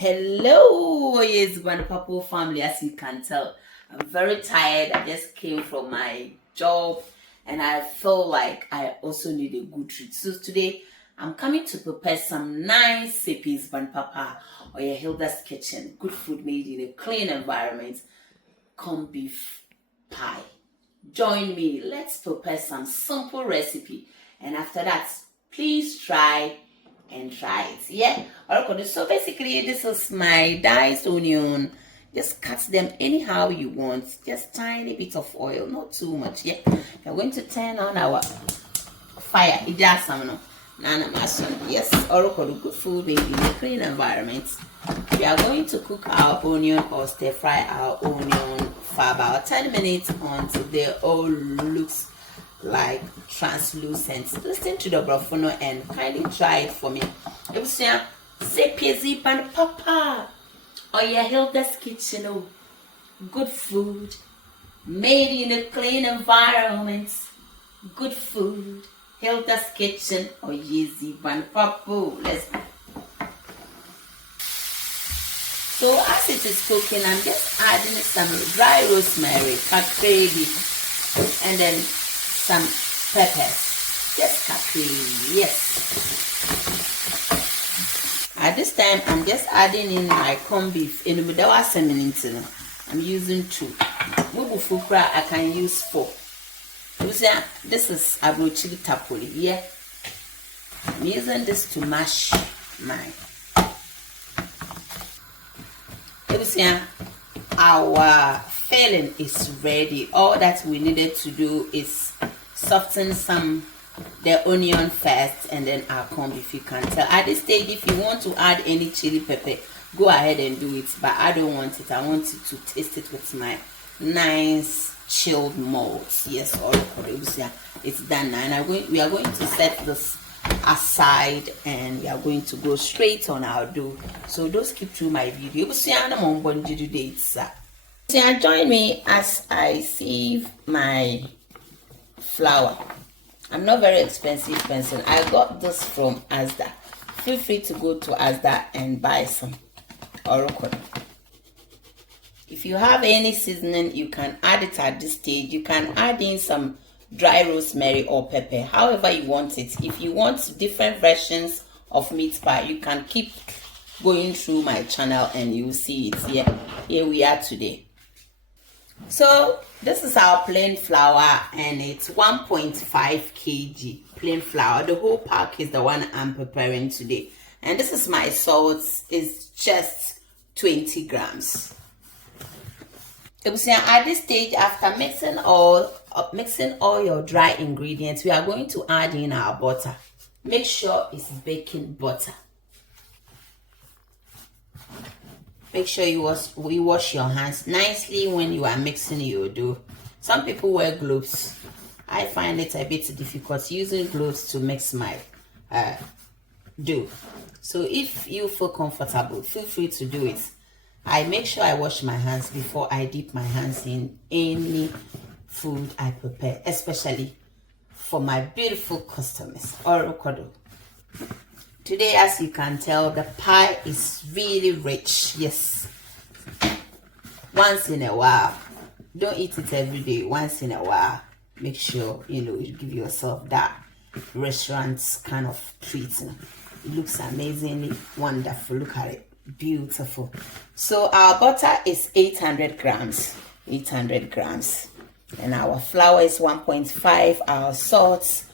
Hello, yes, Grandpapa family. As you can tell, I'm very tired. I just came from my job and I feel like I also need a good treat. So today, I'm coming to prepare some nice recipes, Grandpapa, or your Hilda's kitchen. Good food made in a clean environment. Corned beef pie. Join me. Let's prepare some simple recipe. And after that, please try and try it. Yeah. Okay. So basically, this is my diced onion. Just cut them anyhow you want. Just tiny bit of oil, not too much. Yeah. We're going to turn on our fire. It does some Nana mason. Yes. Oracle good food made in a clean environment. We are going to cook our onion or stir fry our onion for about 10 minutes until they all looks like translucent. Listen to the brofono and kindly try it for me. It was say pizzy and papa or your Hilda's kitchen. Oh, good food made in a clean environment. Good food, Hilda's kitchen or Yeezy and papa. Let's go. So as it is cooking, I'm just adding some dry rosemary, kakrebi, and then some peppers. Just kakrebi, yes. At this time, I'm just adding in my corned beef. In the middle of I'm using 2. Mubufukra, I can use 4. This is abrochili tapoli, yeah. I'm using this to mash my. Our filling is ready. All that we needed to do is soften the onion first and then our corned beef. You can tell at this stage if you want to add any chili pepper, go ahead and do it, but I don't want it. I want it to taste it with my nice chilled malt. Yes, all it's done now, and we are going to set this aside and we are going to go straight on our dough. So those keep through my video. Join me as I sieve my flour. I'm not very expensive person. I got this from Asda. Feel free to go to Asda and buy some Oracle. If you have any seasoning, you can add it at this stage. You can add in some dry rosemary or pepper, however you want it. If you want different versions of meat pie, you can keep going through my channel and you'll see it. Yeah, here we are today. So this is our plain flour and it's 1.5 kg plain flour. The whole pack is the one I'm preparing today, and this is my salt. It's just 20 grams. At this stage, after mixing all your dry ingredients, we are going to add in our butter. Make sure it's baking butter. Make sure you wash your hands nicely when you are mixing your dough. Some people wear gloves. I find it a bit difficult using gloves to mix my dough. So if you feel comfortable, feel free to do it. I make sure I wash my hands before I dip my hands in any food I prepare, especially for my beautiful customers. Orokado. Today, as you can tell, the pie is really rich. Yes. Once in a while. Don't eat it every day. Once in a while. Make sure, you give yourself that restaurant kind of treat. It looks amazingly wonderful. Look at it. Beautiful. So our butter is 800 grams. 800 grams. And our flour is 1.5. Our salt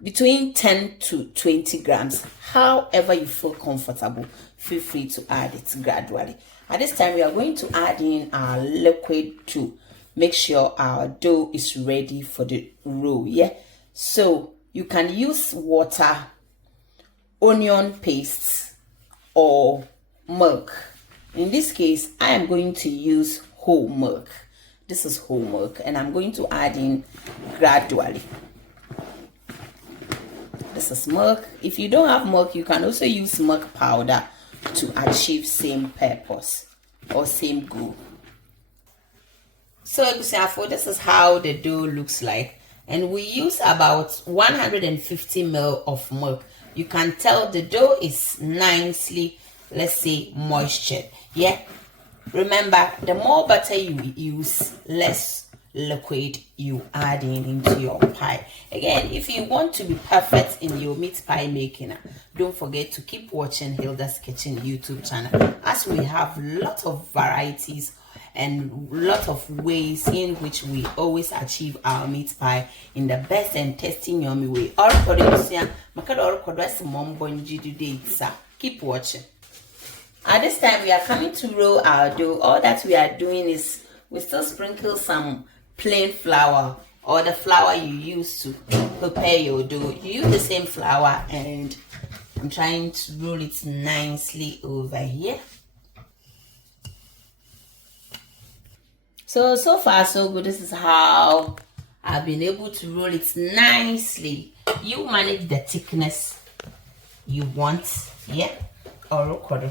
between 10 to 20 grams. However you feel comfortable, feel free to add it gradually. At this time, we are going to add in our liquid to make sure our dough is ready for the roll. Yeah. So you can use water, onion paste, or milk. In this case, I am going to use whole milk. This is whole milk, and I'm going to add in gradually. This is milk. If you don't have milk, you can also use milk powder to achieve same purpose or same goal. So this is how the dough looks like, and we use about 150 ml of milk. You can tell the dough is nicely let's say, moisture. Yeah, remember, the more butter you use, less liquid you add into your pie. Again, if you want to be perfect in your meat pie making, don't forget to keep watching Hilda's Kitchen YouTube channel, as we have lots of varieties and lot of ways in which we always achieve our meat pie in the best and tasting yummy way. Keep watching. At this time, we are coming to roll our dough. All that we are doing is we still sprinkle some plain flour, or the flour you use to prepare your dough. You use the same flour, and I'm trying to roll it nicely over here. So far so good. This is how I've been able to roll it nicely. You manage the thickness you want, yeah, or record.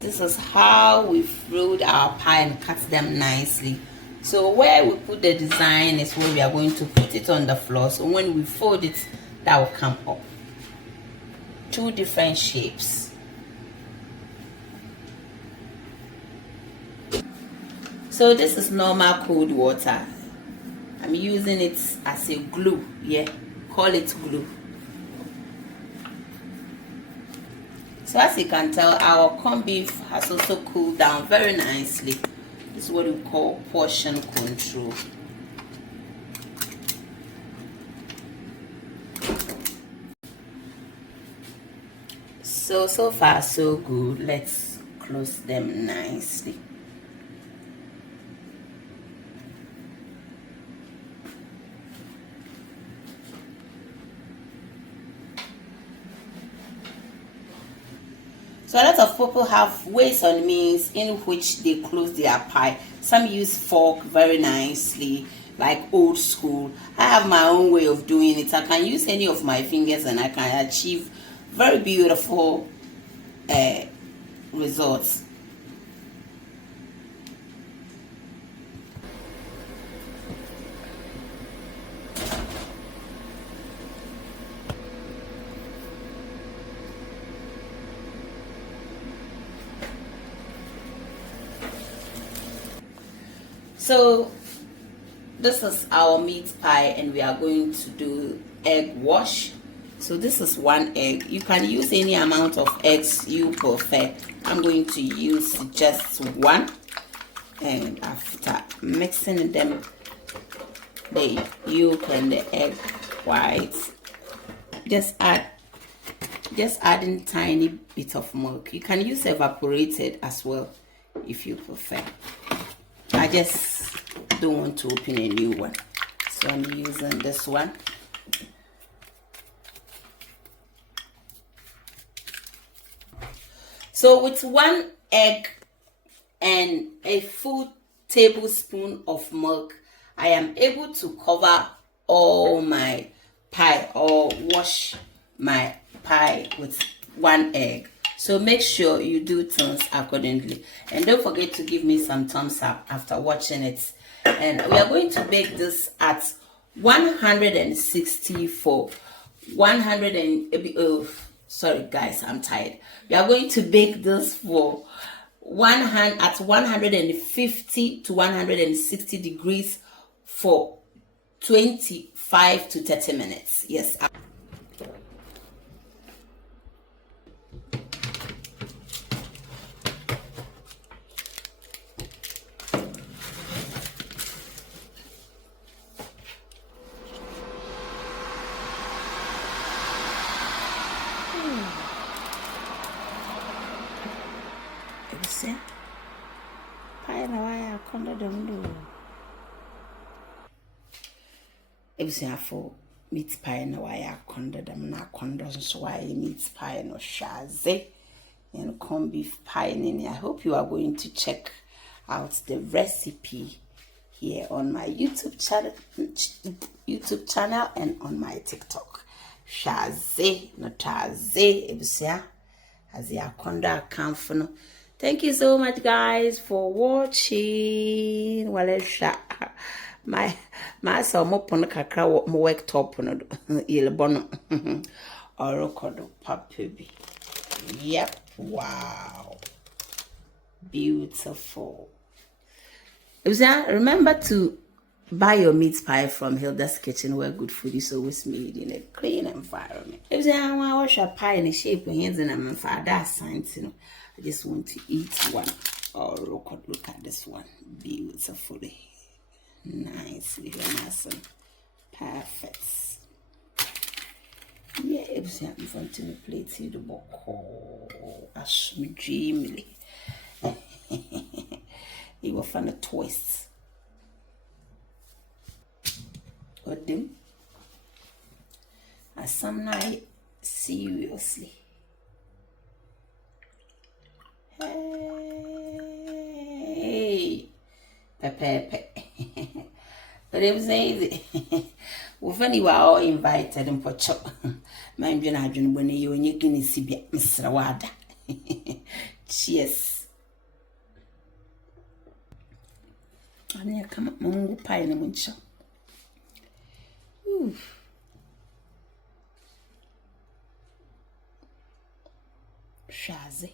This is how we've rolled our pie and cut them nicely. So where we put the design is where we are going to put it on the floor. So when we fold it, that will come up. Two different shapes. So this is normal cold water. I'm using it as a glue. Yeah, call it glue. So as you can tell, our corned beef has also cooled down very nicely. This is what we call portion control. So far so good. Let's close them nicely. So a lot of people have ways and means in which they close their pie. Some use fork very nicely, like old school. I have my own way of doing it. I can use any of my fingers and I can achieve very beautiful results. So this is our meat pie, and we are going to do egg wash. So this is one egg. You can use any amount of eggs you prefer. I'm going to use just one, and after mixing them, the yolk and the egg whites, just adding tiny bit of milk. You can use evaporated as well if you prefer. I just don't want to open a new one, so I'm using this one. So with one egg and a full tablespoon of milk, I am able to cover all my pie, or wash my pie with one egg. So make sure you do things accordingly, and don't forget to give me some thumbs up after watching it. And we are going to bake this at 160 for 100 and sorry guys, I'm tired. We are going to bake this for 150 to 160 degrees for 25 to 30 minutes. Yes. For meat pie no why conda them na condos so why meat pie no shaze and corned beef pie in. I hope you are going to check out the recipe here on my YouTube channel and on my TikTok. Shaze no taze ebusia as ya conda account for no Thank you so much, guys, for watching. Well, my son upon the kakra work top on the bonum or record puppy. Yep, wow, beautiful. Remember to buy your meat pie from Hilda's Kitchen, where good food is always made in a clean environment. If I wash a pie in the shape of hands and I'm for that science, I just want to eat one. Oh, look at this one. Beautifully. Nicely nice and perfect. Yeah, if I'm going to play the book. Oh, as me dreamily. It will find a twist. But them. As some night, seriously. Hey, Pepe. But it was easy. With any were all invited and put chop. Mind you, not when you and you can see Mr. Wada. Cheers. And you come up, Mungo pie in the windshield. Shazi.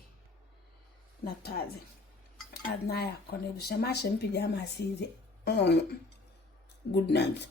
Natazi. Adnaya Cornelius, a mash and pyjamas easy. Good night.